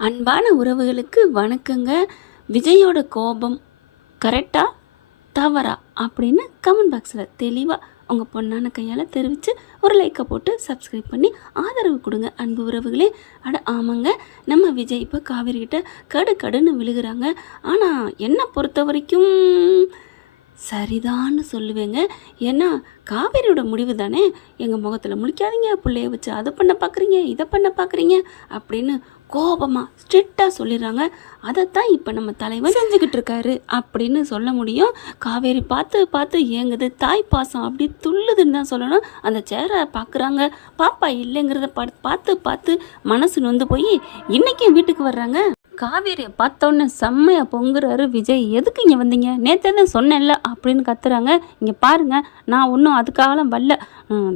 அன்பான உறவுகளுக்கு வணக்கங்க. விஜயோட கோபம் கரெக்டா தவறா அப்படின்னு கமெண்ட் பாக்ஸில் தெளிவாக உங்கள் பொண்ணான கையால் தெரிவித்து ஒரு லைக்கை போட்டு சப்ஸ்கிரைப் பண்ணி ஆதரவு கொடுங்க அன்பு உறவுகளே. ஆமாங்க, நம்ம விஜய் இப்போ காவேரி கிட்ட கடுன்னு விழுகிறாங்க. ஆனால் என்னை பொறுத்த வரைக்கும் சரிதான்னு சொல்லுவேங்க. ஏன்னா காவேரியோட முடிவு தானே. எங்கள் முகத்தில் முழிக்காதீங்க, பிள்ளைய வச்சு அதை பண்ண பார்க்குறீங்க, இதை பண்ண பார்க்குறீங்க அப்படின்னு கோபமாக ஸ்ட்ரிக்டாக சொல்லிடுறாங்க. அதைத்தான் இப்போ நம்ம தலைவர் செஞ்சுக்கிட்டு இருக்காரு அப்படின்னு சொல்ல முடியும். காவேரி பார்த்து ஏங்குது, தாய் பாசம் அப்படி துள்ளுதுன்னு தான் சொல்லணும். அந்த சேரை பார்க்குறாங்க, பாப்பா இல்லைங்கிறத பார்த்து மனசு நொந்து போய் இன்றைக்கும் வீட்டுக்கு வர்றாங்க. காவேரியை பார்த்தோன்னே செம்மையாக பொங்குறாரு விஜய். எதுக்கு இங்கே வந்தீங்க, நேற்று தான் சொன்னேன்ல அப்படின்னு கத்துறாங்க. இங்கே பாருங்கள், நான் ஒன்றும் அதுக்காகலாம் வரல.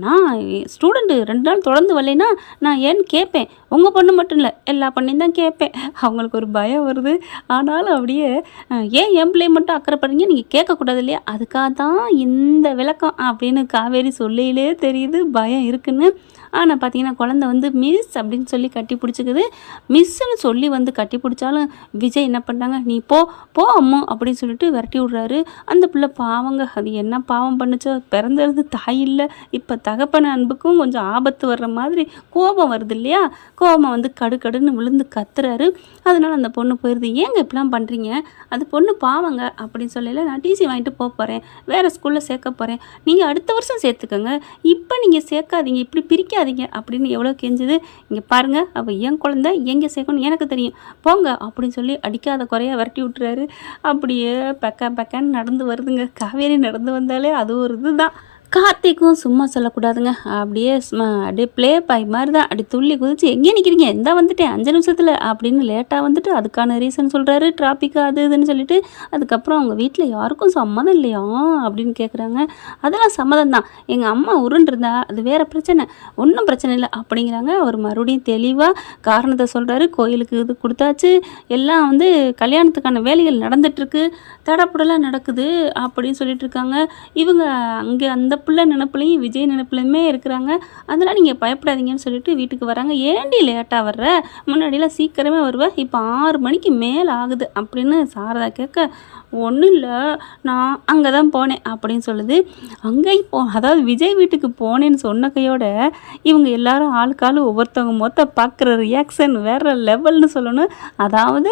நான் ஸ்டூடெண்ட்டு 2 நாள் தொடர்ந்து வரலைன்னா நான் ஏன்னு கேட்பேன். உங்கள் பொண்ணு மட்டும் இல்லை, எல்லா பொண்ணையும் தான் கேட்பேன். அவங்களுக்கு ஒரு பயம் வருது. ஆனாலும் அப்படியே ஏன் என் பிள்ளைய மட்டும் அக்கறைப்படுறீங்க, நீங்கள் கேட்கக்கூடாது இல்லையா, அதுக்காக தான் இந்த விளக்கம் அப்படின்னு காவேரி சொல்லையிலே தெரியுது பயம் இருக்குன்னு. ஆனால் பார்த்தீங்கன்னா குழந்தை வந்து மிஸ் அப்படின்னு சொல்லி கட்டி பிடிச்சிக்குது. மிஸ்ஸுன்னு சொல்லி வந்து கட்டி பிடிச்சாலும் விஜய் என்ன பண்ணுறாங்க, நீ போ அம்மு அப்படின்னு சொல்லிட்டு விரட்டி விட்றாரு. அந்த பிள்ளை பாவங்க, அது என்ன பாவம் பண்ணுச்சோ, பிறந்திருந்து தாய் இல்லை, இப்போ தகப்பன அன்புக்கும் கொஞ்சம் ஆபத்து வர்ற மாதிரி கோபம் வருது இல்லையா. கோபம் வந்து கடுன்னு விழுந்து கத்துறாரு. அதனால் அந்த பொண்ணு போயிடுது. ஏங்க இப்படிலாம் பண்ணுறீங்க, அது பொண்ணு பாவங்க அப்படின்னு சொல்லல, நான் டிசி வாங்கிட்டு போகிறேன், வேறு ஸ்கூலில் சேர்க்க போகிறேன், நீங்கள் அடுத்த வருஷம் சேர்த்துக்கோங்க, இப்போ நீங்கள் சேர்க்காதீங்க, இப்படி பிரிக்காதீங்க அப்படின்னு எவ்வளோ கெஞ்சுது. இங்கே பாருங்கள், அவள் என் குழந்தை, எங்கே சேர்க்கணும் எனக்கு தெரியும், போங்க அப்படின்னு சொல்லி அடிக்காத குறையாக விரட்டி விட்டுறாரு. அப்படியே பெக்கான்னு நடந்து வருதுங்க. காவேரி நடந்து வந்தாலே அது ஒரு இதுதான். கார்த்திக்கும் சும்மா சொல்லக்கூடாதுங்க. அப்படியே ப்ளே பாய் மாதிரி தான் அப்படி துள்ளி குதிச்சு, எங்கே நிற்கிறீங்க, எந்த வந்துட்டேன் 5 நிமிஷத்தில் அப்படின்னு லேட்டாக வந்துட்டு அதுக்கான ரீசன் சொல்கிறாரு. டிராஃபிக்காக அது இதுன்னு சொல்லிட்டு. அதுக்கப்புறம் அவங்க வீட்டில் யாருக்கும் சம்மதம் இல்லையா அப்படின்னு கேட்குறாங்க. அதெல்லாம் சம்மதம் தான், எங்கள் அம்மா உருண்டிருந்தா அது வேறு பிரச்சனை, ஒன்றும் பிரச்சனை இல்லை அப்படிங்கிறாங்க. அவர் மறுபடியும் தெளிவாக காரணத்தை சொல்கிறாரு. கோயிலுக்கு இது கொடுத்தாச்சு, எல்லாம் வந்து கல்யாணத்துக்கான வேலைகள் நடந்துகிட்ருக்கு, தடப்புடலாம் நடக்குது அப்படின்னு சொல்லிட்டு இருக்காங்க. இவங்க அங்கே அந்த பிள்ளை நினைப்புலையும் விஜய் நினைப்புலையுமே இருக்கிறாங்க. அதெல்லாம் நீங்கள் பயப்படாதீங்கன்னு சொல்லிட்டு வீட்டுக்கு வராங்க. ஏண்டி லேட்டாக வர்ற, முன்னாடியெல்லாம் சீக்கிரமே வருவேன், இப்போ 6 மணிக்கு மேலே ஆகுது அப்படின்னு சாரதா கேட்க, ஒன்றும் இல்லை, நான் அங்கே தான் போனேன் அப்படின்னு சொல்லுது. அதாவது விஜய் வீட்டுக்கு போனேன்னு சொன்ன கையோட இவங்க எல்லாரும் ஆளுக்காளு ஒவ்வொருத்தவங்க பார்க்குற ரியாக்ஷன் வேறு லெவல்னு சொல்லணும். அதாவது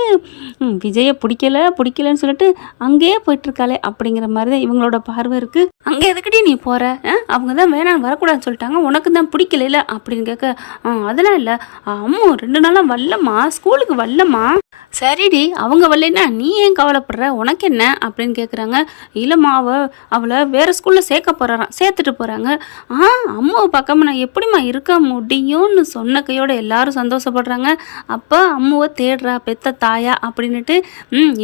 விஜயை பிடிக்கலன்னு சொல்லிட்டு அங்கேயே போயிட்டுருக்காளே அப்படிங்கிற மாதிரி தான் இவங்களோட பார்வை இருக்குது. அங்கே எதுக்கிட்டே நீ போகிற, அவங்க தான் வேணான்னு வரக்கூடாதுன்னு சொல்லிட்டாங்க, உனக்கு தான் பிடிக்கல அப்படின்னு கேட்க, அதெல்லாம் இல்லை அம்மா 2 நாளாக வரலம்மா, ஸ்கூலுக்கு வரலம்மா. சரிடி, அவங்க வரலைன்னா நீ ஏன் கவலைப்படுற, உனக்கு என்ன அப்படின்னு கேட்குறாங்க. இல்லைம்மா, அவளை வேறு ஸ்கூலில் சேர்த்துட்டு போகிறாங்க. அம்மாவை பார்க்காம நான் எப்படிம்மா இருக்க முடியும்னு சொன்ன கையோட எல்லாரும் சந்தோஷப்படுறாங்க. அப்போ அம்மாவை தேடுறா பெத்த தாயா அப்படின்னுட்டு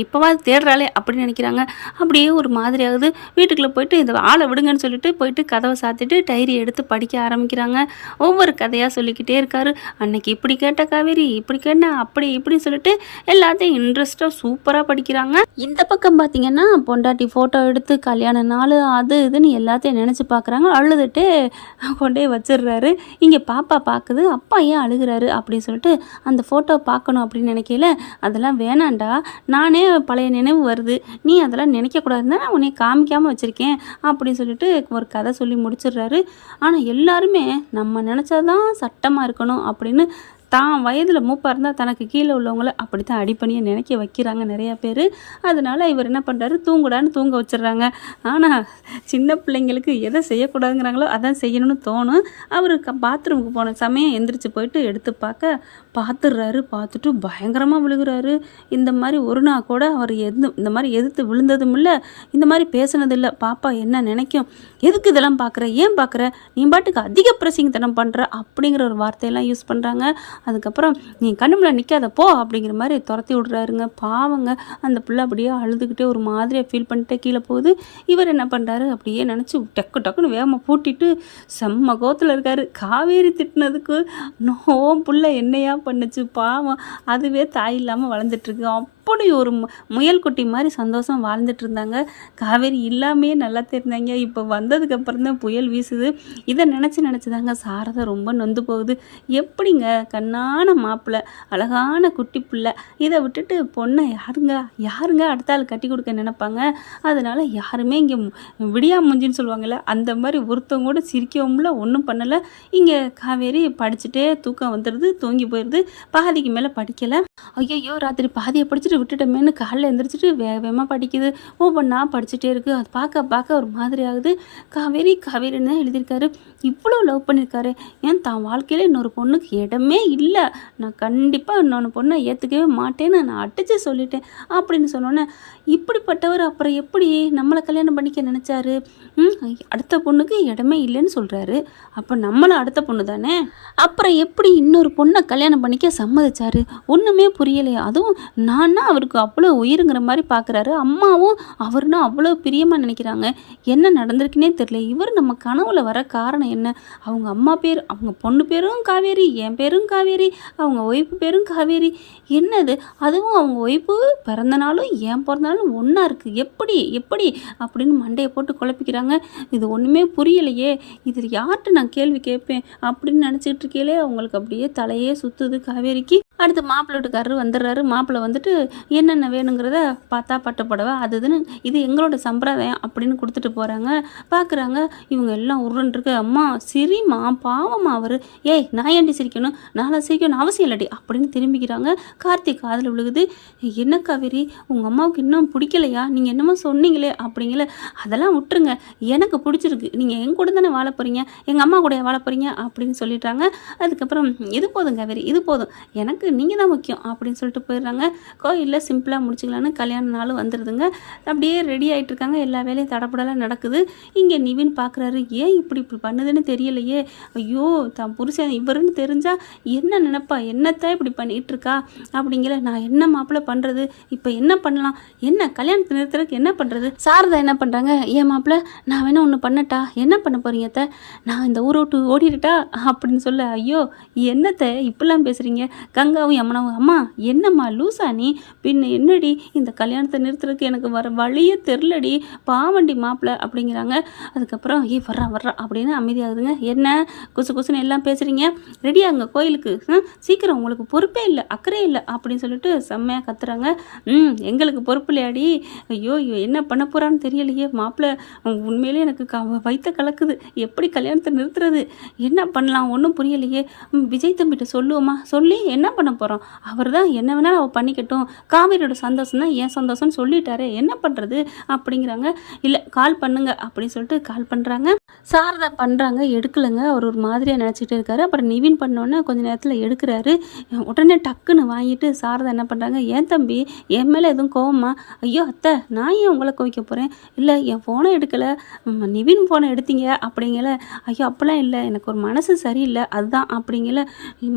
இப்போவாது தேடுறாளே அப்படின்னு நினைக்கிறாங்க. அப்படியே ஒரு மாதிரி ஆகுது. வீட்டுக்குள்ளே போயிட்டு இந்த ஆளை விடுங்கன்னு சொல்லிட்டு போயிட்டு கதவை சாத்திட்டு டைரி எடுத்து படிக்க ஆரம்பிக்கிறாங்க. ஒவ்வொரு கதையாக சொல்லிக்கிட்டே இருக்காரு. அன்னைக்கு இப்படி கேட்ட காவேரி, இப்படி கேட்டா அப்படி இப்படி சொல்லிட்டு எல்லாத்தையும் இன்ட்ரெஸ்டாக சூப்பராக படிக்கிறாங்க. இந்த பக்கம் பார்த்தீங்கன்னா பொண்டாட்டி ஃபோட்டோ எடுத்து கல்யாண நாள் அது இதுன்னு எல்லாத்தையும் நினச்சி பார்க்குறாங்க. அழுதுட்டு கொண்டே வச்சிடுறாரு. இங்கே பாப்பா பார்க்குது, அப்பா ஏன் அழுகிறாரு அப்படின்னு சொல்லிட்டு அந்த ஃபோட்டோ பார்க்கணும் அப்படின்னு நினைக்கல. அதெல்லாம் வேணாண்டா, நானே பழைய நினைவு வருது, நீ அதெல்லாம் நினைக்கக்கூடாதுன்னு தான் நான் உன்னை காமிக்காமல் வச்சுருக்கேன் அப்படின்னு சொல்லிட்டு ஒரு கதை சொல்லி முடிச்சிடுறாரு. ஆனால் எல்லாருமே நம்ம நினச்சாதான் சட்டமாக இருக்கணும் அப்படின்னு தான் வயதில் மூப்பாக இருந்தால் தனக்கு கீழே உள்ளவங்கள அப்படி தான் அடிப்பணியை நினைக்க வைக்கிறாங்க நிறையா பேர். அதனால் இவர் என்ன பண்ணுறாரு, தூங்குடான்னு தூங்க வச்சிடுறாங்க. ஆனால் சின்ன பிள்ளைங்களுக்கு எதை செய்யக்கூடாதுங்கிறாங்களோ அதான் செய்யணும்னு தோணும். அவர் பாத்ரூமுக்கு போன சமயம் எந்திரிச்சு போயிட்டு எடுத்து பார்த்துடுறாரு. பார்த்துட்டு பயங்கரமாக விழுகிறாரு. இந்த மாதிரி ஒரு நாள் கூட அவர் இந்த மாதிரி எதிர்த்து விழுந்ததும் இல்லை, இந்த மாதிரி பேசுனது இல்லை. பாப்பா என்ன நினைக்கும், எதுக்கு இதெல்லாம் பார்க்குற, ஏன் பார்க்குற, நீ பாட்டுக்கு அதிக பிரசிங்கத்தனம் பண்ணுற அப்படிங்கிற ஒரு வார்த்தையெல்லாம் யூஸ் பண்ணுறாங்க. அதுக்கப்புறம் நீ கண்ணுமுள்ள நிற்காத போ அப்படிங்கிற மாதிரி துரத்தி விட்றாருங்க. பாவங்க, அந்த பிள்ளை அப்படியே அழுதுகிட்டே ஒரு மாதிரியாக ஃபீல் பண்ணிட்டே கீழே போகுது. இவர் என்ன பண்ணுறாரு, அப்படியே நினச்சி டக்குன்னு வேகமாக பூட்டிட்டு செம்ம கோத்தில் இருக்காரு. காவேரி திட்டினதுக்கு நோ புள்ள என்னையா பண்ணுச்சு, பாவம் அதுவே தாய் இல்லாமல் வளர்ந்துட்டுருக்கு. அப்படி ஒரு முயல் குட்டி மாதிரி சந்தோஷம் வாழ்ந்துட்டு இருந்தாங்க. காவேரி இல்லாமையே நல்லா தெரிந்தாங்க. இப்போ வந்ததுக்கப்புறம் தான் புயல் வீசுது. இதை நினச்சி தாங்க சாரதா ரொம்ப நொந்து போகுது. எப்படிங்க கண்ணான மாப்பிள்ளை, அழகான குட்டி பிள்ளை, இதை விட்டுட்டு பொண்ணை யாருங்க அடுத்த ஆள் கட்டி கொடுக்க நினைப்பாங்க? அதனால யாருமே இங்கே விடியா மூஞ்சின்னு சொல்லுவாங்கள்ல, அந்த மாதிரி ஒருத்தவங்க கூட சிரிக்கவும்ல ஒன்றும் பண்ணலை. இங்கே காவேரி படிச்சுட்டே தூக்கம் வந்துடுது, தூங்கி போயிடுது. பாதிக்கு மேலே படிக்கலை. ஐயோ ராத்திரி பாதியை படிச்சுட்டு விட்டுட்டோமேன்னு காலைல எழுந்திரிச்சிட்டு வேகமாக படிக்குது. ஒவ்வொன்றா படிச்சுட்டே இருக்குது. அது பார்க்க ஒரு மாதிரி ஆகுது. காவேரின்னு தான் எழுதியிருக்காரு. இவ்வளோ லவ் பண்ணியிருக்காரு. ஏன் தான் வாழ்க்கையில் இன்னொரு பொண்ணுக்கு இடமே இல்லை, நான் கண்டிப்பாக இன்னொன்று பொண்ணை ஏற்றுக்கவே மாட்டேன்னு நான் அடித்து சொல்லிட்டேன் அப்படின்னு சொன்னோன்னே, இப்படிப்பட்டவர் அப்புறம் எப்படி நம்மளை கல்யாணம் பண்ணிக்க நினச்சாரு? அடுத்த பொண்ணுக்கு இடமே இல்லைன்னு சொல்கிறாரு. அப்போ நம்மளும் அடுத்த பொண்ணு தானே, அப்புறம் எப்படி இன்னொரு பொண்ணை கல்யாணம் பண்ணிக்க சம்மதிச்சாரு? ஒன்றுமே புரியலையே. அதுவும் நான்னா அவருக்கு அவ்வளோ உயிருங்கிற மாதிரி பார்க்குறாரு. அம்மாவும் அவருன்னா அவ்வளோ பிரியமாக நினைக்கிறாங்க. என்ன நடந்திருக்குன்னே தெரியல. இவர் நம்ம கனவுல வர காரணம் என்ன? அவங்க அம்மா பேர், அவங்க பொண்ணு பேரும் காவேரி, என் பேரும் காவேரி, அவங்க ஒய்ஃபு பேரும் காவேரி. என்னது அதுவும் அவங்க ஒய்ஃபு பிறந்த நாளும் என் பிறந்த நாளும் ஒன்றா இருக்குது. எப்படி அப்படின்னு மண்டையை போட்டு குழப்பிக்கிறாங்க. இது ஒன்றுமே புரியலையே. இதில் யார்கிட்ட நான் கேள்வி கேட்பேன் அப்படின்னு நினச்சிக்கிட்டு இருக்கையிலே அவங்களுக்கு அப்படியே தலையே சுற்றுது காவேரிக்கு. அடுத்து மாப்பிள்ளை வீட்டுக்காரரு வந்துடுறாரு. மாப்பிள்ளை வந்துட்டு என்னென்ன வேணுங்கிறத பார்த்தா பட்டப்புடவை அது இதுன்னு, இது எங்களோட சம்பிரதாயம் அப்படின்னு கொடுத்துட்டு போகிறாங்க. பார்க்குறாங்க இவங்க எல்லாம் உருன்றிருக்கு. அம்மா சிரிம்மா, பாவம்மா அவர். ஏய் நான் ஏன்டி சிரிக்கணும், நான் சிரிக்கணும் அவசியம் இல்லடி அப்படின்னு திரும்பிக்கிறாங்க. கார்த்திக் காதில் விழுகுது. என்ன காவேரி உங்கள் அம்மாவுக்கு இன்னும் பிடிக்கலையா? நீங்கள் என்னமோ சொன்னீங்களே அப்படிங்களே. அதெல்லாம் விட்டுருங்க, எனக்கு பிடிச்சிருக்கு. நீங்கள் எங்க கூட தானே வாழ போகிறீங்க, எங்கள் அம்மா கூட வாழ போகிறீங்க அப்படின்னு சொல்லிட்டாங்க. அதுக்கப்புறம் இது போதும் காவேரி, இது போதும், எனக்கு நீங்கள் தான் முக்கியம் அப்படின்னு சொல்லிட்டு போயிடுறாங்க. கோயிலில் சிம்பிளாக முடிச்சுக்கலான்னு கல்யாண நாள் வந்துடுதுங்க. அப்படியே ரெடி ஆகிட்டு இருக்காங்க. எல்லா வேலையும் தடப்படலாம் நடக்குது. இங்கே நிவின் பார்க்குறாரு. ஏன் இப்படி பண்ணுதுன்னு தெரியலையே. ஐயோ தான் புருஷன் இவருன்னு தெரிஞ்சா என்ன நினைப்பா, என்னத்தான் இப்படி பண்ணிகிட்டு இருக்கா அப்படிங்கிற. நான் என்ன மாப்பிள்ளை பண்ணுறது, இப்போ என்ன பண்ணலாம், என்ன கல்யாணத்தை நிறுத்துறதுக்கு என்ன பண்ணுறது? சாரதா என்ன பண்ணுறாங்க, ஏன் மாப்பிள்ளை நான் வேணா ஒன்று பண்ணட்டா, என்ன பண்ண போகிறீங்க அத்தை, நான் இந்த ஊரை விட்டு ஓடிட்டா அப்படின்னு சொல்ல. ஐயோ என்னத்தை இப்படிலாம் பேசுகிறீங்க? கங்காவும் யமுனாவும், அம்மா என்னம்மா லூசா நீ, பின்ன என்னடி இந்த கல்யாணத்தை நிறுத்துறதுக்கு எனக்கு வர வழியே தெரிலடி, பாவண்டி மாப்பிள்ளை அப்படிங்கிறாங்க. அதுக்கப்புறம் வர்றா அப்படின்னு அமைதியாகுதுங்க. என்ன குசுன்னு எல்லாம் பேசுகிறீங்க, ரெடியாங்க கோயிலுக்கு, சீக்கிரம், உங்களுக்கு பொறுப்பே இல்லை, அக்கறை இல்லை அப்படின்னு சொல்லிட்டு செம்மையாக கத்துறாங்க. எங்களுக்கு பொறுப்பு இல்லையாடி, ஐயோ என்ன பண்ண போகிறான்னு தெரியலையே, மாப்பிள்ளை உண்மையிலே எனக்கு வைத்த கலக்குது, எப்படி கல்யாணத்தை நிறுத்துறது, என்ன பண்ணலாம் ஒன்றும் புரியலையே. விஜய் தம்பிகிட்ட சொல்லுவோமா, சொல்லி என்ன பண்ண போகிறோம், அவர் தான் என்ன வேணாலும் அவள் பண்ணிக்கட்டும், காவேரியோட சந்தோஷம் தான் என் சந்தோஷம்னு சொல்லிட்டாரே, என்ன பண்ணுறது அப்படிங்கிறாங்க. இல்லை கால் பண்ணுங்க அப்படின்னு சொல்லிட்டு கால் பண்ணுறாங்க. சாரதா பண்ணுறாங்க, எடுக்கலைங்க. அவர் ஒரு மாதிரியாக நினச்சிக்கிட்டே இருக்காரு. அப்புறம் நிவின் பண்ணோன்னே கொஞ்சம் நேரத்தில் எடுக்கிறாரு. உடனே டக்குன்னு வாங்கிட்டு சாரதா என்ன பண்ணுறாங்க, ஏன் தம்பி என் மேலே எதுவும் கோவமா? ஐயோ அத்தை நான் ஏன் உங்களை கோவிக்க போகிறேன், இல்லை என் ஃபோனை எடுக்கலை, நிவின் ஃபோனை எடுத்தீங்க அப்படிங்கல. ஐயோ அப்போலாம் இல்லை, எனக்கு ஒரு மனசு சரியில்லை அதுதான் அப்படிங்கல.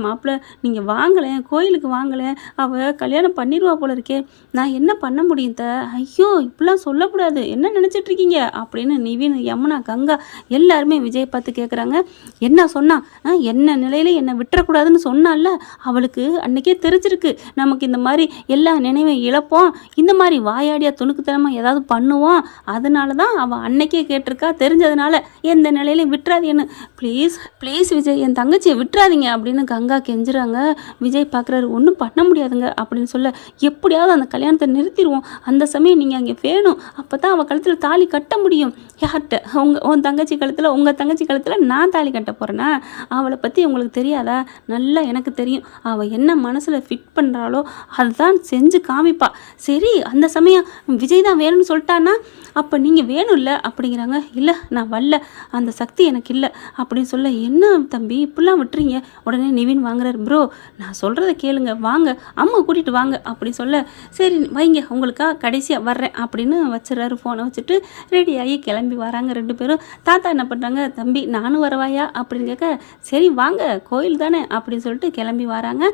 மாப்பிள்ளை நீங்கள் வாங்கலேன், கோயிலுக்கு வாங்கலேன், அவள் கல்யாணம் பண்ணிடுவா போல இருக்கே, நான் என்ன பண்ண முடியும் த, ஐயோ இப்படிலாம் சொல்லக்கூடாது, என்ன நினச்சிட்ருக்கீங்க அப்படின்னு நிவின், யமுனா, கங்கா எல்லாருமே விஜய் பார்த்து கேட்குறாங்க. என்ன சொன்னா, என்ன நிலையில் என்னை விட்டுறக்கூடாதுன்னு சொன்னால, அவளுக்கு அன்றைக்கே தெரிஞ்சிருக்கு நமக்கு இந்த மாதிரி எல்லா நினைவையும் இழப்போம், இந்த மாதிரி வாயாடியா துணுக்குத்தனமாக ஏதாவது பண்ணுவோம், அதனால தான் அவள் அன்னைக்கே கேட்டிருக்கா, தெரிஞ்சதுனால எந்த நிலையிலையும் விட்டுறாதீன்னு, ப்ளீஸ் விஜய் என் தங்கச்சியை விட்டுறாதீங்க அப்படின்னு கங்கா கெஞ்சுறாங்க. விஜய் பார்க்குறாரு, ஒன்றும் பண்ண முடியாதுங்க அப்படின்னு சொல்ல, எப்படியாவது அந்த கல்யாணத்தை நிறுத்திடுவோம், அந்த சமயம் நீங்கள் அங்கே வேணும், அப்போ தான் அவள் கழுத்தில் தாலி கட்ட முடியும். யார்கிட்ட, உன் தங்கச்சி கழுத்தில், உங்கள் தங்கச்சி கழுத்தில் நான் தாலி கட்ட போகிறேன்னா, அவளை பற்றி உங்களுக்கு தெரியாதா, நல்லா எனக்கு தெரியும், அவள் என்ன மனசில் ஃபிட் பண்ணுறாளோ அதுதான் செஞ்சு காமிப்பா. சரி அந்த சமயம் விஜய் தான் வேணும்னு சொல்லிட்டான்னா அப்போ நீங்கள் வேணும்ல அப்படிங்கிறாங்க. இல்லை நான் வரல, அந்த சக்தி எனக்கு இல்லை அப்படின்னு சொல்ல, என்ன தம்பி இப்படிலாம் விட்டுறீங்க? உடனே நிவின் வாங்குறாரு. ப்ரோ நான் சொல்கிறத கேளுங்க, வாங்க அம்மா கூட்டிகிட்டு வாங்க அப்படி சொல்ல, சரி வைங்க உங்களுக்காக கடைசியாக வர்றேன் அப்படின்னு வச்சுறாரு. ஃபோனை வச்சுட்டு ரெடியாகி கிளம்பி வராங்க ரெண்டு பேரும். தாத்தா என்ன பண்ணுறாங்க, தம்பி நானும் வரவாயா அப்படின்னு கேட்க, சரி வாங்க கோயில் தானே அப்படின்னு சொல்லிட்டு கிளம்பி வராங்க.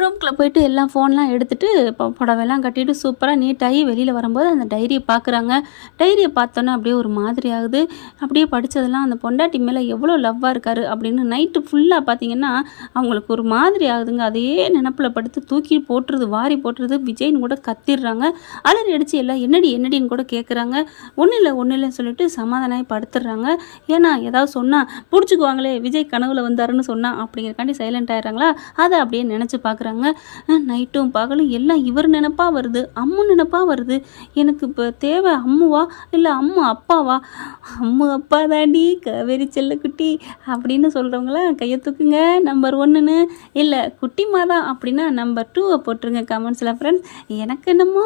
ரூம்குள்ளே போயிட்டு எல்லாம் ஃபோன்லாம் எடுத்துகிட்டு இப்போ புடவைலாம் கட்டிட்டு சூப்பராக நீட்டாகி வெளியில் வரும்போது அந்த டைரியை பார்க்குறாங்க. டைரியை பார்த்தோன்னே அப்படியே ஒரு மாதிரி ஆகுது. அப்படியே படித்ததெல்லாம் அந்த பொண்டாட்டி மேலே எவ்வளோ லவ்வாக இருக்காரு அப்படின்னு நைட்டு ஃபுல்லாக பார்த்தீங்கன்னா அவங்களுக்கு ஒரு மாதிரி ஆகுதுங்க. அதையே நினப்பில் படுத்து தூக்கி போட்டுருது, வாரி போட்டுருது. விஜய்னு கூட கத்திடுறாங்க. அலறி அடித்து எல்லாம் என்னடின்னு கூட கேட்குறாங்க. ஒன்றும் இல்லைன்னு சொல்லிட்டு சமாதானமாகி படுத்துடுறாங்க. ஏன்னா ஏதாவது சொன்னால் பிடிச்சிக்குவாங்களே, விஜய் கனவுல வந்தாருன்னு சொன்னால் அப்படிங்கிறக்காண்டி சைலண்ட் ஆயிடுறாங்களா. அதை அப்படியே நினச்சி பார்க்குறாங்க. நைட்டும் பகலும் எல்லாம் இவர் நினப்பா வருது, அம்மு நினப்பா வருது. எனக்கு இப்போ தேவை அம்முவா இல்லை அம்மு அப்பாவா? அம்மு அப்பா தாண்டி காவேரி செல்லக்குட்டி அப்படின்னு சொல்கிறவங்களாம் கையை தூக்குங்க நம்பர் 1ன்னு. இல்லை குட்டிமா தான் அப்படின்னா நம்பர் 2 போட்டுருங்க கமெண்ட்ஸில் ஃப்ரெண்ட்ஸ். எனக்கு என்னமோ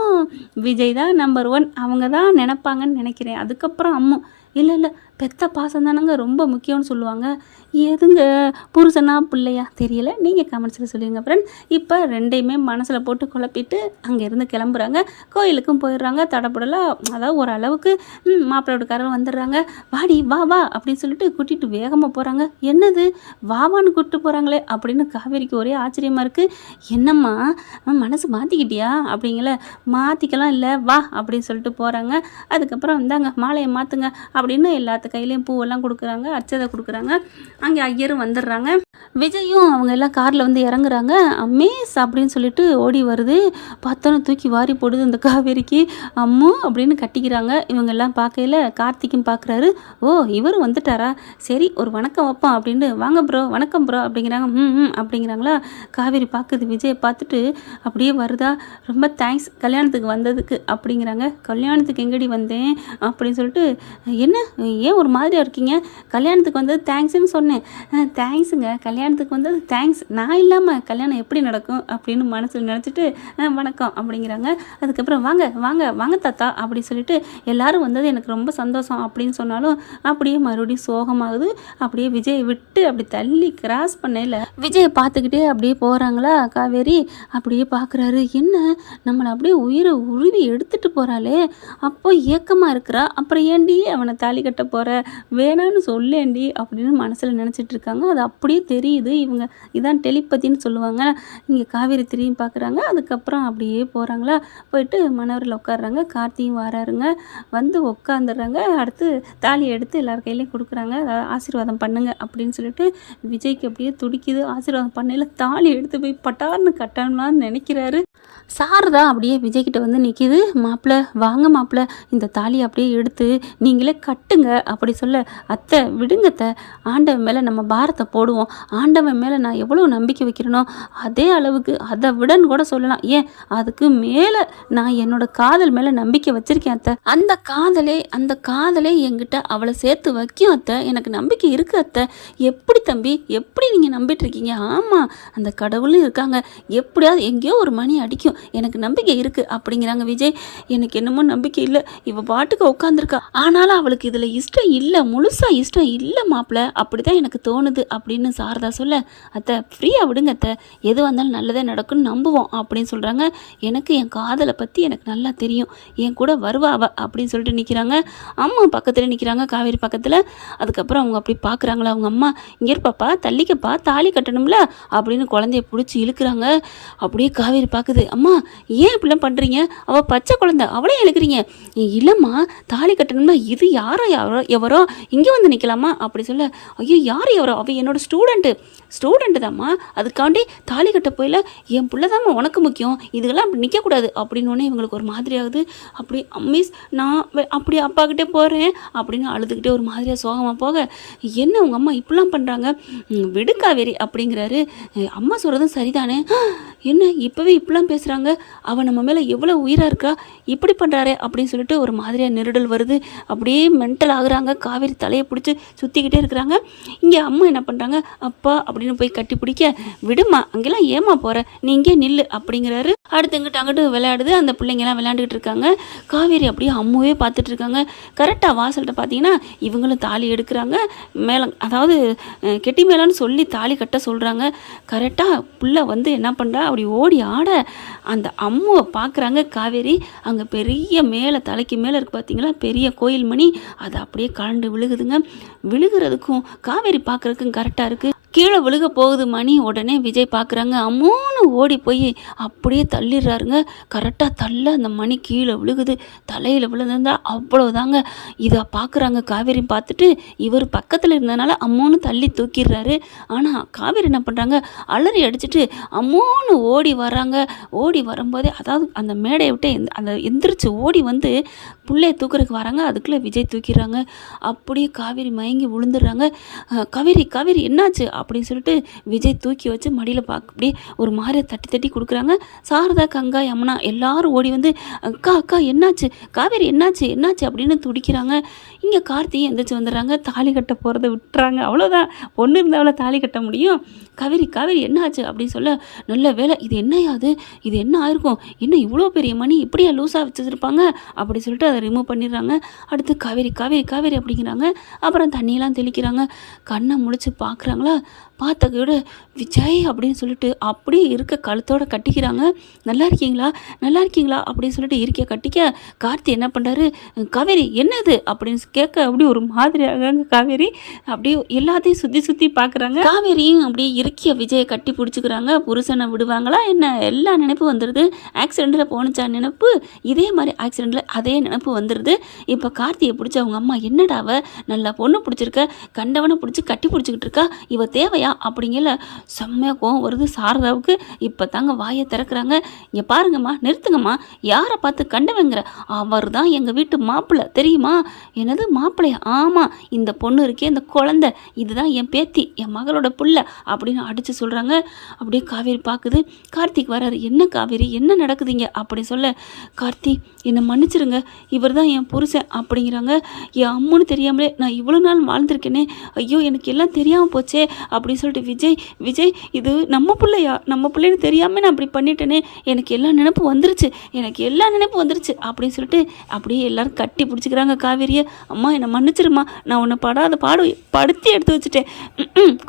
விஜய் தான் நம்பர் 1, அவங்க தான் நினப்பாங்கன்னு நினைக்கிறேன். அதுக்கப்புறம் அம்மு. இல்லை பெத்த பாசம் தானங்க ரொம்ப முக்கியம்னு சொல்லுவாங்க. எதுங்க புருஷனா பிள்ளையா தெரியல, நீங்கள் கமெண்ட்ஸில் சொல்லுங்க ஃப்ரெண்ட்ஸ். இப்போ ரெண்டையுமே மனசில் போட்டு குழப்பிட்டு அங்கேருந்து கிளம்புறாங்க. கோயிலுக்கும் போயிடுறாங்க தடப்படலாம். அதாவது ஒரு அளவுக்கு மாப்பிள்ளை வீட்டுக்காரர் வந்துடுறாங்க. வாடி வா வா அப்படின்னு சொல்லிட்டு கூட்டிகிட்டு வேகமாக போகிறாங்க. என்னது வாவான்னு கூப்பிட்டு போகிறாங்களே அப்படின்னு காவேரிக்கு ஒரே ஆச்சரியமாக இருக்குது. என்னம்மா மனசு மாற்றிக்கிட்டியா அப்படிங்கள. மாற்றிக்கலாம் இல்லை வா அப்படின்னு சொல்லிட்டு போகிறாங்க. அதுக்கப்புறம் இந்தாங்க மாலையை மாற்றுங்க அப்படின்னு எல்லாத்து கையிலையும் பூவெல்லாம் கொடுக்குறாங்க, அச்சதை கொடுக்குறாங்க. அங்கே ஐயரும் வந்துடுறாங்க. விஜயும் அவங்க எல்லாம் காரில் வந்து இறங்குறாங்க. அம்மேஸ் அப்படின்னு சொல்லிட்டு ஓடி வருது. பார்த்தோன்னு தூக்கி வாரி போடுது இந்த காவேரிக்கு. அம்மு அப்படின்னு கட்டிக்கிறாங்க. இவங்க எல்லாம் பார்க்கையில் கார்த்திக்கும் பார்க்குறாரு. ஓ இவரும் வந்துட்டாரா, சரி ஒரு வணக்கம் வைப்போம் அப்படின்னு. வாங்க ப்ரோ, வணக்கம் ப்ரோ அப்படிங்கிறாங்க. அப்படிங்கிறாங்களா. காவேரி பார்க்குது. விஜயை பார்த்துட்டு அப்படியே வருதா. ரொம்ப தேங்க்ஸ் கல்யாணத்துக்கு வந்ததுக்கு அப்படிங்கிறாங்க. கல்யாணத்துக்கு எங்கடி வந்தேன் அப்படின்னு சொல்லிட்டு, என்ன ஏன் ஒரு மாதிரியாக இருக்கீங்க, கல்யாணத்துக்கு வந்தது தேங்க்ஸ்ன்னு சொன்னேன். தேங்க்ஸுங்க, கல்யாணத்துக்கு வந்தது தேங்க்ஸ், நான் இல்லாமல் கல்யாணம் எப்படி நடக்கும் அப்படின்னு மனசில் நினச்சிட்டு வணக்கம் அப்படிங்கிறாங்க. அதுக்கப்புறம் வாங்க வாங்க வாங்க தாத்தா அப்படி சொல்லிட்டு எல்லாரும் வந்தது எனக்கு ரொம்ப சந்தோஷம் அப்படின்னு சொன்னாலும் அப்படியே மறுபடியும் சோகமாகுது. அப்படியே விஜயை விட்டு அப்படி தள்ளி கிராஸ் பண்ணல விஜயை பார்த்துக்கிட்டே அப்படியே போகிறாங்களா காவேரி. அப்படியே பார்க்குறாரு. என்ன நம்மளை அப்படியே உயிரை உருவி எடுத்துகிட்டு போகிறாளே, அப்போ ஏக்கமாக இருக்கிறா, அப்புறம் ஏண்டி அவனை தாலி கட்ட போகிற, வேணான்னு சொல்லேண்டி அப்படின்னு மனசில் நினச்சிட்டு இருக்காங்க. அது அப்படியே தெரியுது. இவங்க இதான் டெலிபதின்னு சொல்லுவாங்க. இங்கே காவேரி திரும்பி பார்க்குறாங்க. அதுக்கப்புறம் அப்படியே போகிறாங்களா. போயிட்டு மணவரில் உட்காடுறாங்க. கார்த்தியும் வராருங்க. வந்து உட்காந்துடுறாங்க. அடுத்து தாலியை எடுத்து எல்லார் கையிலையும் கொடுக்குறாங்க. ஆசீர்வாதம் பண்ணுங்க அப்படின்னு சொல்லிட்டு விஜய்க்கு அப்படியே துடிக்குது. ஆசீர்வாதம் பண்ணையில் தாலி எடுத்து போய் பட்டார்னு கட்டணும்னு நினைக்கிறாரு. சாரதா அப்படியே விஜய்கிட்ட வந்து நிற்கிது. மாப்பிள்ளை வாங்க மாப்பிள்ளை, இந்த தாலியை அப்படியே எடுத்து நீங்களே கட்டுங்க அப்படி சொல்ல, அத்தை விடுங்க அத்தை, ஆண்டவன் மேலே நம்ம பாரத்தை போடுவோம். ஆண்டவன் மேலே நான் எவ்வளோ நம்பிக்கை வைக்கிறேனோ அதே அளவுக்கு அதை விடன்னு கூட சொல்லலாம். ஏன் அதுக்கு மேலே நான் என்னோட காதல் மேலே நம்பிக்கை வச்சிருக்கேன் அத்தை. அந்த காதலே என்கிட்ட அவளை சேர்த்து வைக்கும் அத்தை. எனக்கு நம்பிக்கை இருக்குது அத்தை. எப்படி தம்பி, எப்படி நீங்கள் நம்பிட்டு இருக்கீங்க? ஆமாம், அந்த கடவுளும் இருக்காங்க. எப்படியாவது எங்கேயோ ஒரு மணி அடிக்கும், எனக்கு நம்பிக்கை இருக்குது அப்படிங்கிறாங்க விஜய். எனக்கு என்னமோ நம்பிக்கை இல்லை, இவ பாட்டுக்கு உட்காந்துருக்கா, ஆனாலும் அவளுக்கு இதில் இஷ்டம் இல்லை, முழுசாக இஷ்டம் இல்லை மாப்பிள்ள, அப்படி தான் எனக்கு தோணுது அப்படின்னு சாரதா சொல்ல, அத்தை ஃப்ரீயாக விடுங்க அத்தை, எது வந்தாலும் நல்லதே நடக்கும்னு நம்புவோம் அப்படின்னு சொல்கிறாங்க. எனக்கு என் காதலை பற்றி எனக்கு நல்லா தெரியும், என் கூட வருவாவ அப்படின்னு சொல்லிட்டு நிற்கிறாங்க. அம்மா பக்கத்தில் நிற்கிறாங்க, காவேரி பக்கத்தில். அதுக்கப்புறம் அவங்க அப்படி பார்க்குறாங்களா. அவங்க அம்மா, இங்கே இருப்பாப்பா தள்ளிக்கப்பா, தாலி கட்டணும்ல அப்படின்னு குழந்தைய பிடிச்சி இழுக்கிறாங்க. அப்படியே காவேரி பார்க்குது. அம்மா ஏன் இப்படிலாம் பண்ணுறீங்க, அவள் பச்சை குழந்தை, அவளே இழுக்கிறீங்க. இல்லைம்மா தாலி கட்டணும்னா இது யாரோ எவரோ இங்கே வந்து நிற்கலாமா அப்படி சொல்ல, ஐயோ யார் எவரோ, அவள் என்னோட ஸ்டூடெண்ட்டு தாம்மா, அதுக்காண்டி தாலி கட்ட போயில என் பிள்ளை தாம்மா உனக்கு முக்கியம், இதுக்கெல்லாம் அப்படி நிற்கக்கூடாது அப்படின்னு இவங்களுக்கு ஒரு மாதிரி ஆகுது. அப்படி மிஸ் நான் அப்படி அப்பாக்கிட்டே போகிறேன் அப்படின்னு அழுதுகிட்டே ஒரு மாதிரியாக சோகமாக போக, என்ன உங்கள் அம்மா இப்படிலாம் பண்ணுறாங்க, விடு காவேரி அப்படிங்கிறாரு. அம்மா சொல்கிறதும் சரிதானே, என்ன இப்போவே இப்படிலாம் பேசுகிறாங்க, அவன் நம்ம மேலே எவ்வளோ உயிராக இருக்கா, இப்படி பண்ணுறாரே அப்படின்னு சொல்லிட்டு ஒரு மாதிரியாக நெருடல் வருது. அப்படியே மென்டல் ஆகுறாங்க. காவேரி தலையை பிடிச்சி சுற்றிக்கிட்டே இருக்கிறாங்க. இங்கே அம்மா என்ன பண்ணுறாங்க, அப்பா அப்படின்னு போய் கட்டி பிடிக்க, விடுமா அங்கெல்லாம் ஏமா போகிற, நீ இங்கே நில்லு அப்படிங்கிறாரு. அடுத்து இங்கிட்ட அங்கிட்டு விளையாடுது. அந்த பிள்ளைங்கெல்லாம் விளையாண்டுக்கிட்டு இருக்காங்க. காவேரி அப்படியே அம்மாவே பார்த்துட்டு இருக்காங்க. கரெக்டாக வாசல்கிட்ட பார்த்தீங்கன்னா இவங்களும் தாலி எடுக்கிறாங்க. மேலே அதாவது கெட்டி மேலான்னு சொல்லி தாலி கட்ட சொல்கிறாங்க. கரெக்டாக புள்ள வந்து என்ன பண்ணுறா, அப்படி ஓடி ஆட அந்த அம்முவை பார்க்குறாங்க காவேரி. அங்கே பெரிய மேலே தலைக்கு மேலே இருக்குது பார்த்தீங்களா பெரிய கோயில் மணி, அது அப்படியே கலண்டு விழுகுதுங்க. விழுகிறதுக்கும் காவேரி பார்க்குறதுக்கும் கரெக்டாக இருக்குது. கீழே விழுக போகுது மணி. உடனே விஜய் பார்க்குறாங்க, அம்மோன்னு ஓடி போய் அப்படியே தள்ளிடுறாருங்க. கரெக்டாக தள்ள அந்த மணி கீழே விழுகுது. தலையில் விழுந்திருந்தா அவ்வளோதாங்க. இதை பார்க்குறாங்க காவேரி. பார்த்துட்டு இவர் பக்கத்தில் இருந்ததுனால அம்மோன்னு தள்ளி தூக்கிடுறாரு. ஆனால் காவேரி என்ன பண்ணுறாங்க, அலறி அடிச்சுட்டு அம்மோன்னு ஓடி வராங்க. ஓடி வரும்போதே அதாவது அந்த மேடையை விட்டு அந்த எந்திரிச்சு ஓடி வந்து புள்ளைய தூக்குறதுக்கு வராங்க. அதுக்குள்ளே விஜய் தூக்கிடுறாங்க. அப்படியே காவேரி மயங்கி விழுந்துடுறாங்க. காவேரி காவேரி என்னாச்சு அப்படின்னு சொல்லிட்டு விஜய் தூக்கி வச்சு மடியில் அப்படியே ஒரு மாதிரி தட்டி தட்டி கொடுக்குறாங்க. சாரதா, கங்கா, யமுனா எல்லாரும் ஓடி வந்து அக்கா அக்கா என்னாச்சு, காவேரி என்னாச்சு என்னாச்சு அப்படின்னு துடிக்கிறாங்க. இங்கே கார்த்தியும் எந்திரிச்சு வந்துடுறாங்க. தாலி கட்ட போகிறத விட்டுறாங்க. அவ்வளோதான், பொண்ணு இருந்தாவளை தாலி கட்ட முடியும். காவேரி காவேரி என்னாச்சு அப்படின்னு சொல்ல, நல்ல வேலை, இது என்னையாது, இது என்ன ஆயிருக்கும், இன்னும் இவ்வளோ பெரிய மணி இப்படியா லூஸாக வச்சுருப்பாங்க அப்படி சொல்லிட்டு அதை ரிமூவ் பண்ணிடுறாங்க. அடுத்து காவேரி காவேரி காவேரி அப்படிங்கிறாங்க. அப்புறம் தண்ணியெல்லாம் தெளிக்கிறாங்க. கண்ணை முழிச்சு பார்க்குறாங்களா, பார்த்ததோட விஜய் அப்படின்னு சொல்லிட்டு அப்படியே இருக்க கழுத்தோடு கட்டிக்கிறாங்க. நல்லா இருக்கீங்களா நல்லா இருக்கீங்களா அப்படின்னு சொல்லிட்டு இருக்க கட்டிக்க கார்த்தி என்ன பண்ணுறாரு, காவேரி என்னது அப்படின்னு கேட்க அப்படியே ஒரு மாதிரி ஆகாங்க காவேரி. அப்படியே எல்லாத்தையும் சுற்றி சுற்றி பார்க்குறாங்க. காவேரியும் அப்படியே இருக்கிய விஜயை கட்டி பிடிச்சிக்கிறாங்க. புருஷனை விடுவாங்களா என்ன, எல்லா நினைப்பு வந்துடுது. ஆக்சிடெண்ட்டில் போணுச்சா நினைப்பு, இதே மாதிரி ஆக்சிடெண்ட்டில் அதே நினைப்பு வந்துடுது. இப்போ கார்த்தியை பிடிச்ச அவங்க அம்மா, என்னடாவ நல்ல பொண்ணு பிடிச்சிருக்க, கண்டவனை பிடிச்சி கட்டி பிடிச்சிக்கிட்டு இருக்கா, இவ தேவையா அப்படிங்கல செம்மையாக கோவம் வருது சாரதாவுக்கு. இப்போ தாங்க வாயை திறக்கிறாங்க. இங்கே பாருங்கம்மா, நிறுத்துங்கம்மா, யாரை பார்த்து கண்டவங்கிற, அவர் தான் எங்கள் வீட்டு மாப்பிள்ளை தெரியுமா. என்னது மாப்பிள்ளையா, ஆமாம், இந்த பொண்ணு இருக்கே இந்த குழந்தை, இதுதான் என் பேத்தி, என் மகளோட புள்ள அப்படின்னு அடித்து சொல்கிறாங்க. அப்படியே காவேரி பார்க்குது. கார்த்திக் வராரு. என்ன காவேரி என்ன நடக்குதுங்க அப்படி சொல்ல, கார்த்தி என்னை மன்னிச்சிருங்க, இவர் தான் என் புருஷன் அப்படிங்கிறாங்க. என் அம்முன்னு தெரியாமலே நான் இவ்வளோ நாள் வாழ்ந்திருக்கேனே, ஐயோ எனக்கு எல்லாம் தெரியாமல் போச்சே அப்படின்னு சொல்லிட்டு விஜய் விஜய் இது நம்ம பிள்ளையா, நம்ம பிள்ளைன்னு தெரியாமல் நான் அப்படி பண்ணிட்டேனே, எனக்கு எல்லா நினைப்பு வந்துருச்சு, எனக்கு எல்லா நினைப்பு வந்துருச்சு அப்படின்னு சொல்லிட்டு அப்படியே எல்லாரும் கட்டி பிடிச்சிக்கிறாங்க காவேரியை. அம்மா என்னை மன்னிச்சிருமா, நான் உன்னை படாத படுத்தி எடுத்து வச்சுட்டேன்,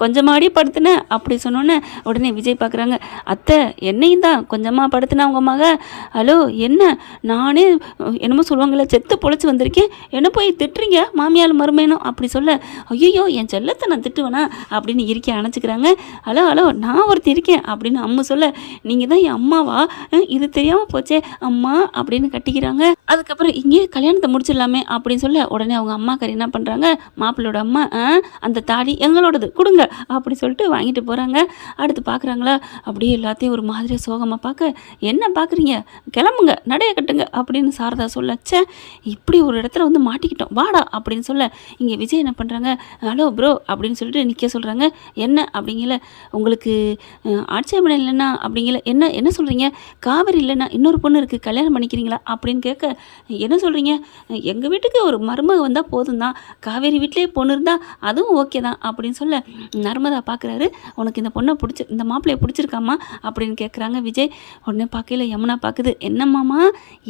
கொஞ்சமாடி படுத்தினேன் அப்படி சொன்னோன்னே உடனே விஜய் பார்க்குறாங்க. அத்தை என்னையும் தான் கொஞ்சமாக படுத்தினா உங்கள் மக, ஹலோ என்ன, நானே என்னமோ சொல்லுவாங்கள்ல செத்து பொழைச்சி வந்திருக்கேன், என்ன போய் திட்டுறீங்க மாமியால் மருமேனும் அப்படி சொல்ல, ஐயோ என் செல்லத்தை நான் திட்டுவேனா அப்படின்னு இருக்கேன் அணைச்சிக்கிறாங்க. ஹலோ ஹலோ நான் ஒருத்தர் இருக்கேன் அப்படின்னு அம்மா சொல்ல, நீங்கள் தான் என் அம்மாவா, இது தெரியாமல் போச்சே அம்மா அப்படின்னு கட்டிக்கிறாங்க. அதுக்கப்புறம் இங்கே கல்யாணத்தை முடிச்சிடலாமே அப்படின்னு சொல்ல, உடனே அவங்க அம்மாக்காரி என்ன பண்ணுறாங்க, மாப்பிள்ளோட அம்மா, அந்த தாடி எங்களோடது கொடுங்க அப்படி சொல்லிட்டு வாங்கிட்டு போகிறாங்க. அடுத்து பார்க்குறாங்களா, அப்படியே எல்லாத்தையும் ஒரு மாதிரியாக சோகமாக பார்க்க, என்ன பார்க்குறீங்க, கிளம்புங்க நடைய கட்டுங்க அப்படின்னு சாரதா சொல்லச்சே, இப்படி ஒரு இடத்துல வந்து மாட்டிக்கிட்டோம் வாடா அப்படின்னு சொல்ல, இங்கே விஜய் என்ன பண்ணுறாங்க, ஹலோ ப்ரோ அப்படின்னு சொல்லிட்டு நிற்க சொல்கிறாங்க. என்ன அப்படிங்கல, உங்களுக்கு ஆட்சேபனை இல்லைன்னா அப்படிங்கல, என்ன என்ன சொல்கிறீங்க, காவேரி இல்லைன்னா இன்னொரு பொண்ணு இருக்குது கல்யாணம் பண்ணிக்கிறீங்களா அப்படின்னு கேட்க, என்ன சொல்கிறீங்க, எங்கள் வீட்டுக்கு ஒரு மருமக வந்தால் போதும் தான், காவேரி வீட்டிலே பொண்ணு இருந்தால் அதுவும் ஓகே தான் அப்படின்னு சொல்ல, நர்மதா பார்க்குறாரு, உனக்கு இந்த பொண்ணை இந்த மாப்பிள்ளையை பிடிச்சிருக்காமா அப்படின்னு கேட்குறாங்க விஜய். உடனே பார்க்கல யமுனா பார்க்குது, என்னம்மாமா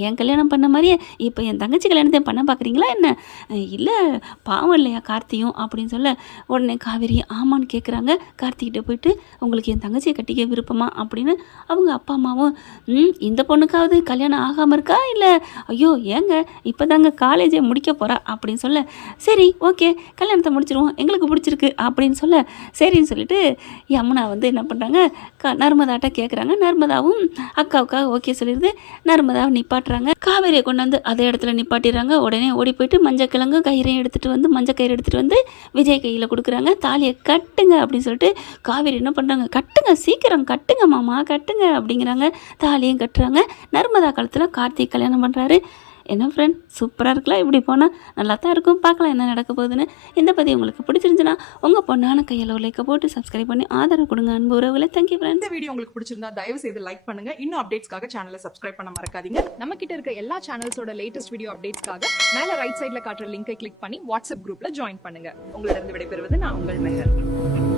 என் கல்யாணம் பண்ண மாதிரியே இப்போ என் தங்கச்சி கல்யாணத்தை பண்ண பார்க்குறீங்களா என்ன, இல்லை பாவம் இல்லையா கார்த்தியும் அப்படின்னு சொல்ல, உடனே காவேரி ஆமான்னு கேட்குறாங்க. கார்த்திகிட்ட போயிட்டு, உங்களுக்கு என் தங்கச்சியை கட்டிக்க விருப்பமா அப்படின்னு அவங்க அப்பா அம்மாவும், இந்த பொண்ணுக்காவது கல்யாணம் ஆகாமல் இருக்கா இல்லை, ஐயோ ஏங்க இப்போ தாங்க காலேஜை முடிக்க போகிறா அப்படின்னு சொல்ல, சரி ஓகே கல்யாணத்தை முடிச்சிருவோம் எங்களுக்கு பிடிச்சிருக்கு அப்படின்னு சொல்ல, சரின்னு சொல்லிட்டு யமுனா வந்து என்ன பண்ணுறாங்க, நர்மதாட்ட கேட்குறாங்க. நர்மதாவும் அக்காவுக்காக ஓகே சொல்லிடுது. நர்மதாவை நிப்பாட்டுறாங்க. காவேரியை கொண்டாந்து அதே இடத்துல நிப்பாட்டிடுறாங்க. உடனே ஓடி போயிட்டு மஞ்சள் கிழங்கும் கயிறையும் மஞ்சள் கயிறு எடுத்துகிட்டு வந்து விஜய் கையில் கொடுக்குறாங்க. தாலியை கட்டுங்க அப்படின்னு சொல்லிட்டு காவேரி என்ன பண்ணுறாங்க, கட்டுங்க சீக்கிரம் கட்டுங்க மாமா கட்டுங்க அப்படிங்கிறாங்க. தாலியும் கட்டுறாங்க. நர்மதா காலத்தில் கார்த்திக் கல்யாணம் பண்ணுறாரு. என்ன ஃப்ரெண்ட் சூப்பராக இருக்கலாம், இப்படி போனால் நல்லா தான் இருக்கும். பார்க்கலாம் என்ன நடக்க போகுதுன்னு. இந்த பதிவு உங்களுக்கு பிடிச்சிருந்துச்சுன்னா உங்கள் பொண்ணான கையில் ஒரு லைக்கை போட்டு சப்ஸ்கிரைப் பண்ணி ஆதரவு கொடுங்க அன்பு உறவுகளை. Thank you friend. இந்த வீடியோ உங்களுக்கு பிடிச்சிருந்தா தயவு செய்து லைக் பண்ணுங்க. இன்னும் அப்டேட்ஸ்க்காக சேனலை சப்ஸ்கிரைப் பண்ண மறக்காதீங்க. நம்ம கிட்ட இருக்க எல்லா சேனல்ஸோட லேட்டஸ்ட் வீடியோ அப்டேட்ஸ்க்காக மேல ரைட் சைட்ல காட்டுற லிங்கை கிளிக் பண்ணி வாட்ஸ்அப் குரூப்ல ஜாயின் பண்ணுங்க. உங்களிடம் விடைபெறுவது நான் உங்கள் மெஹர்.